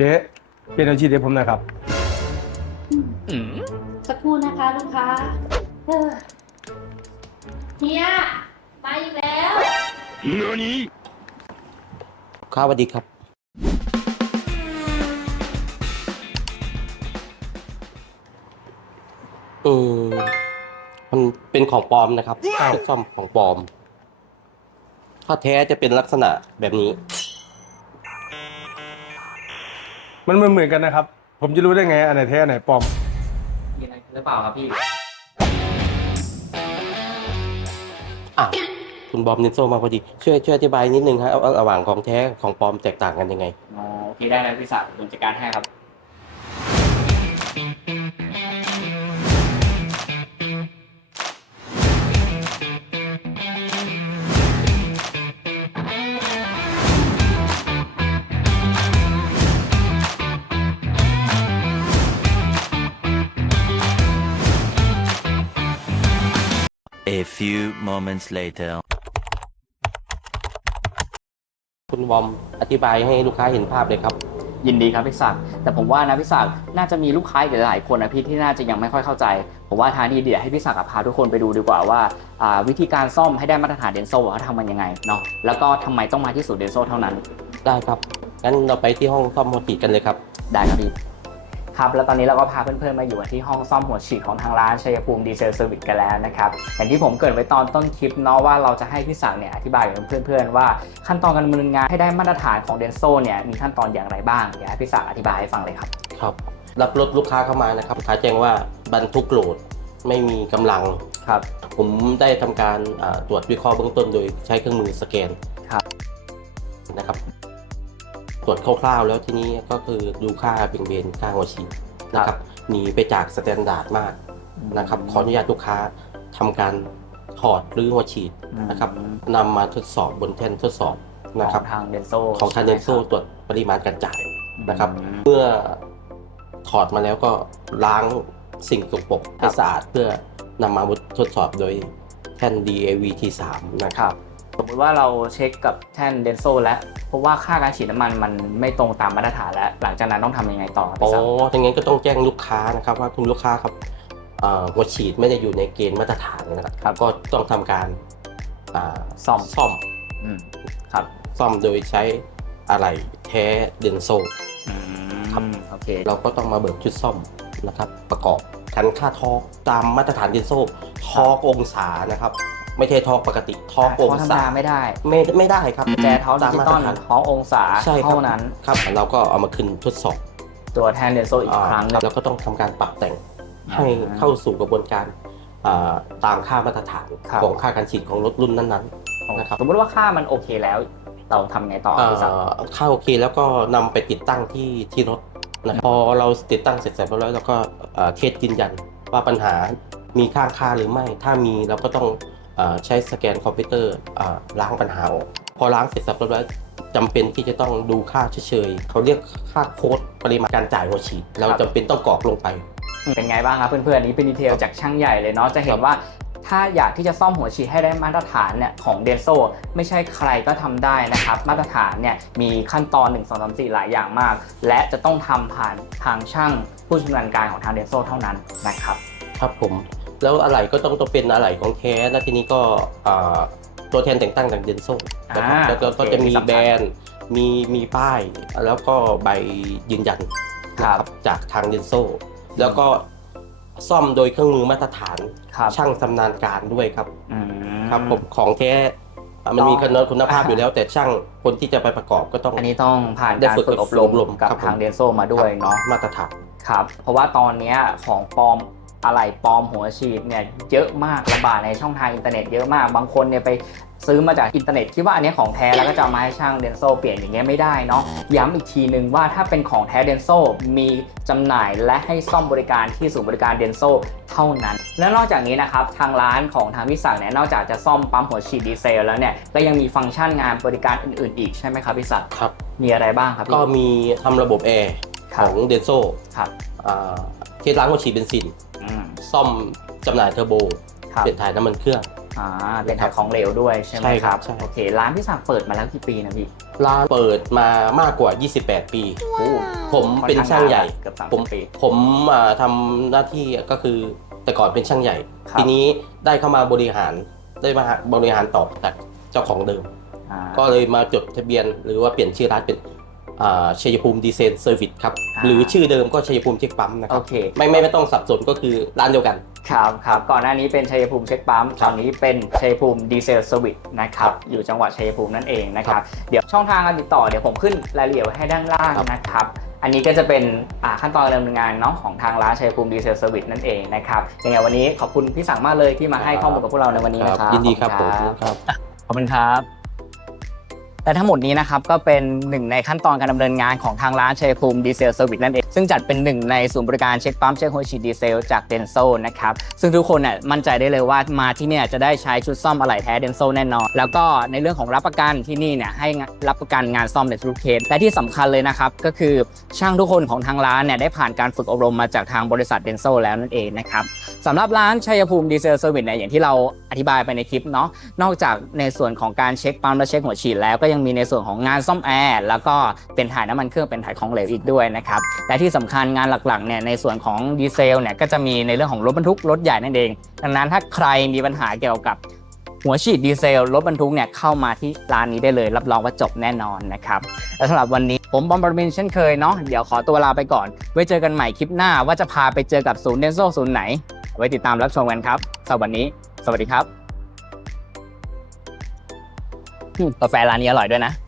เจ๊เปลี่ยนอาชีพให้ผมหน่อยครับ สักครู่นะคะลูกค้าเออเฮียมาอีกแล้ว ครับสวัสดีครับ เออ มันเป็นของปลอมนะครับอ้าว เป็นซ่อมของปลอม ถ้าแท้จะเป็นลักษณะแบบนี้ มันเหมือนเหมือนกันนะครับ ผมจะรู้ได้ไงอันไหนแท้อันไหนปลอม มีอะไรหรือเปล่าครับพี่ อะคุณบอมนินโซมาพอดีช่วยช่วยอธิบายนิดนึงครับว่าระหว่างของแท้ของปลอมแตกต่างกันยังไง อ๋อโอเคได้เลยพี่ศักดิ์ผมจัดการให้ครับ few moments later. คุณบอมอธิบายให้ลูกค้าเห็นภาพเลยครับ ยินดีครับพี่ศักดิ์แต่ผมว่านะพี่ศักดิ์น่าจะมีลูกค้าอีกหลายๆคนนะพี่ที่น่าจะยังไม่ค่อยเข้าใจ ผมว่าทางนี้เดี๋ยวให้พี่ศักดิ์อะพาทุกคนไปดูดีกว่าว่าอ่า วิธีการซ่อมให้ได้มาตรฐานเดนโซเขาทำมันยังไงเนาะแล้วก็ทำไมต้องมาที่ศูนย์เดนโซเท่านั้น ได้ครับ งั้นเราไปที่ห้องซ่อมโมติกันเลยครับ ได้ครับพี่ ครับแล้วตอนนี้เราก็พาเพื่อนๆมาอยู่กันที่ห้องซ่อมหัวฉีดของทางร้านชัยภูมิดีเซลเซอร์วิสกันแล้วนะครับอย่างที่ผมเกริดไว้ตอนต้นคลิปเนาะว่าเราจะให้พี่ศักดิ์เนี่ยอธิบายกับเพื่อนๆว่าขั้นตอนการดำเนินงานให้ได้มาตรฐานของเดนโซเนี่ยมีขั้นตอนอย่างไรบ้างเดี๋ยวให้พี่ศักดิ์อธิบายให้ฟังเลยครับครับรับรถลูกค้าเข้ามานะครับลูกค้าแจ้งว่าบรรทุกโหลดไม่มีกำลังครับ ผมได้ทำการอ่าตรวจวิเคราะห์เบื้องต้นโดยใช้เครื่องมือสแกนครับนะครับ ตรวจคร่าวๆ แล้วทีนี้ก็คือดูค่าเบี่ยงเบนค่าหัวฉีดนะครับหนีไปจากสแตนดาร์ดมากนะครับขออนุญาตลูกค้าทำการถอดหรือหัวฉีดนะครับนำมาทดสอบบนแท่นทดสอบนะครับของทางเดนโซของทางเดนโซตรวจปริมาณการจ่ายนะครับเมื่อถอดมาแล้วก็ล้างสิ่งสกปรกให้สะอาดเพื่อนำมาทดสอบโดยแท่น DAVT3 นะคครับรับ สมมติว่าเราเช็คกับแท่นเดนโซแล้วเพราะว่าค่าการฉีดน้ำมันมันไม่ตรงตามมาตรฐานแล้ว หลังจากนั้นต้องทำยังไงต่ออ๋อพี่ศักดิ์ดังนั้นก็ต้องแจ้งลูกค้านะครับว่าคุณลูกค้าครับเอ่อหัวฉีดไม่ได้อยู่ในเกณฑ์มาตรฐานนะครับก็ต้องทำการอ่าซ่อมซ่อมอืมครับซ่อมโดยใช้อะไหล่แท้เดนโซ อืครับมโอเคเราก็ต้องมาเบิกชุดซ่อมนะครับ ประกอบคันค่าทอร์กตามมาตรฐานเดนโซทอร์กองศานะครับ ไม่ใช่ทอร์กปกติทอร์กองธรรมศาดาไม่ได้ ไม่ไม่ได้ครับแจเท้าดิตามจิมาตตอรลฐานท้ององศาใช่ครับเท่านั้นครับเราก็เอามาขึ้นทดสอบตัวแทนเดนโซอีกครั้งหนึงแล้วก็ต้องทำการปรับแต่งอ่าให้เข้าสู่กระบวนการอ่าตามค่ามาตรฐานครับของค่าการฉีดของรถรุ่นนั้นๆนะครับสมมติว่าค่ามันโอเคแล้วเราทำไงต่อเอ่พี่ศักดิ์อค่าโอเคแล้วก็นำไปติดตั้งที่ที่รถนะครับพอเราติดตั้งเสร็จสรรพแล้วเราก็เอ่อเทสยืนยันว่าปัญหามีข้างค่าหรือไม่ ถ้ามีเราก็ต้องเอ่อ ใช้สแกนคอมพิวเตอร์อ่าล้างปัญหาออกพอล้างเสร็จสรรพแล้วจำเป็นที่จะต้องดูค่าเฉยๆเขาเรียกค่าโค้ดปริมาณการจ่ายหัวฉีด เราจำเป็นต้องกรอกลงไป เป็นไงบ้างครับเพื่อนๆอันนี้เป็นดีเทลจากช่างใหญ่เลยเนาะจะเห็นว่าถ้าอยากที่จะซ่อมหัวฉีดให้ได้มาตรฐานเนี่ยของเดนโซไม่ใช่ใครก็ทำได้นะครับ มาตรฐานเนี่ยมีขั้นตอน 1 2 3 4 หลายอย่างมาก และจะต้องทำผ่านทางช่างผู้ชำนาญการของทางเดนโซเท่านั้นนะครับ ครับผม แล้วอะไหล่ก็ต้องต้องเป็นอะไหล่ของแท้นะทีนี้ก็อ่าตัวแทนแต่งตั้งจากเดนโซนะครับอ่าแล้วก็โอเคก็จะมีสำคัญแบรนด์มีมีป้าย แล้วก็ใบยืนยันนะครับจากทางเดนโซแล้วก็ซ่อมโดยเครื่องมือมาตรฐานครับช่างชำนาญการด้วยครับ อืมครับผมของแท้อะมันมีต้องคุณภาพอยู่แล้ว แต่ช่างคนที่จะไปประกอบก็ต้อง อันนี้ต้องผ่านได้การฝึกฝึกอบรมอบรมกับครับผม ทางเดนโซมาด้วยเนาะ มาตรฐาน ครับ เพราะว่าตอนเนี้ยของปลอม อะไรปลอมหัวฉีดเนี่ยเยอะมากระบาดในช่องทางอินเทอร์เน็ตเยอะมากบางคนเนี่ยไปซื้อมาจากอินเทอร์เน็ตคิดว่าอันเนี้ยของแท้แล้วก็จะเอามาให้ช่างเดนโซเปลี่ยนอย่างเงี้ยไม่ได้เนาะย้ำอีกทีหนึ่งว่าถ้าเป็นของแท้เดนโซมีจำหน่ายและให้ซ่อมบริการที่ศูนย์บริการเดนโซเท่านั้น และนอกจากนี้นะครับทางร้านของทางพิศักดิ์เนี่ยนอกจากจะซ่อมปั๊มหัวฉีดดีเซลแล้วเนี่ยก็ยังมีฟังก์ชันงานบริการอื่น ๆ อีกใช่ไหมครับพิศักดิ์ครับมีอะไรบ้างครับพี่ก็มีทำระบบแอร์คขรับองเดนโซครับเทสล้างหัวฉีดเบนซินอืม ซ่อมจำหน่ายเทอร์โบครับเปลี่ยนถ่ายน้ำมันเครื่อง อ่าเป็นขายของเหลวด้วยใช่ไหมใช่คครัรับบใช่ โอเคร้านพี่ศักดิ์เปิดมาแล้วกี่ปีนะพี่ร้านเปิดมามากกว่า 28 ปีผมเป็นช่างใหญ่ เกือบสามผมปี ผมอ่าทำหน้าที่ก็คือแต่ก่อนเป็นช่างใหญ่ ครับ ทีนี้ได้เข้ามาบริหารได้มาบริหารต่อจากเจ้าของเดิม อ่าก็เลยมาจดทะเบียนหรือว่าเปลี่ยนชื่อร้านเป็นอ่า ชัยภูมิดีเซลเซอร์วิสครับอ่าหรือชื่อเดิมก็ชัยภูมิเช็คปั๊มนะคโอรับเคไม่ไม่ไม่ต้องสับสนก็คือร้านเดียวกัน ครับครับก่อนหน้านี้เป็นชัยภูมิเช็คปั๊มคตรับอนนี้เป็นชัยภูมิดีเซลสวิตนะครับอยู่จังหวัดชัยภูมินั่นเองนะครับเดี๋ยวช่องทางการติดต่อเดี๋ยวผมขึ้นรายละเอียดไว้ให้ด้านล่างครับนะครับอันนี้ก็จะเป็นอ่าขั้นตอนการดำเนินงานเนาะของทางร้านชัยภูมิดีเซลสวิตนั่นเองนะครับยังไงวันนี้ขอบคุณพี่สังมากเลยที่มาให้ข้อมูลกับพวกเราในวันนี้นะครับยินดีครับขผอมณครับขอบคุณครับ และทั้งหมดนี้นะครับก็เป็นหนึ่งในขั้นตอนการดำเนินงานของทางร้านเชยภูมิดีเซลเซอร์วิสนั่นเอง ซึ่งจัดเป็นหนึ่งในศูนย์บริการเช็คปั๊มเช็คหัวฉีดดีเซลจากเดนโซนะครับ ซึ่งทุกคนเนี่ยมั่นใจได้เลยว่ามาที่เนี่ยจะได้ใช้ชุดซ่อมอะไหล่แท้เดนโซแน่นอน แล้วก็ในเรื่องของรับประกันที่นี่เนี่ยให้รับประกันงานซ่อมในทุกเคส และที่สำคัญเลยนะครับ ก็คือช่างทุกคนของทางร้านเนี่ยได้ผ่านการฝึกอบรมมาจากทางบริษัทเดนโซแล้วนั่นเองนะครับสำหรับร้านชัยภูมิดีเซลเซอร์วิสเนี่ยอย่างที่เราอธิบายไปในคลิปเนาะนอกจากในส่วนของการเช็คปั๊มและเช็คหัวฉีดแล้วก็ยังมีในส่วนของงานซ่อมแอร์แล้วก็เป็นถ่ายน้ำมันเครื่องเป็นถ่ายของเหลวอีกด้วยนะครับและที่สำคัญงานหลักๆเนี่ยในส่วนของดีเซลเนี่ยก็จะมีในเรื่องของรถบรรทุกรถใหญ่นั่นเอง ดังนั้นถ้าใครมีปัญหาเกี่ยวกับหัวฉีดดีเซลรถบรรทุกเนี่ยเข้ามาที่ร้านนี้ได้เลย รับรองว่าจบแน่นอนนะครับและสำหรับวันนี้ผมบอมบาร์มินเช่นเคยเนาะเดี๋ยวขอตัวลาไปก่อน ไว้เจอกันใหม่คลิปหน้าว่าจะพาไปเจอกับศูนย์เดนโซศูนย์ไหน ไว้ติดตามรับชมกันครับสำหรับวันนี้ สวัสดีครับกาแฟร้านนี้อร่อยด้วยนะ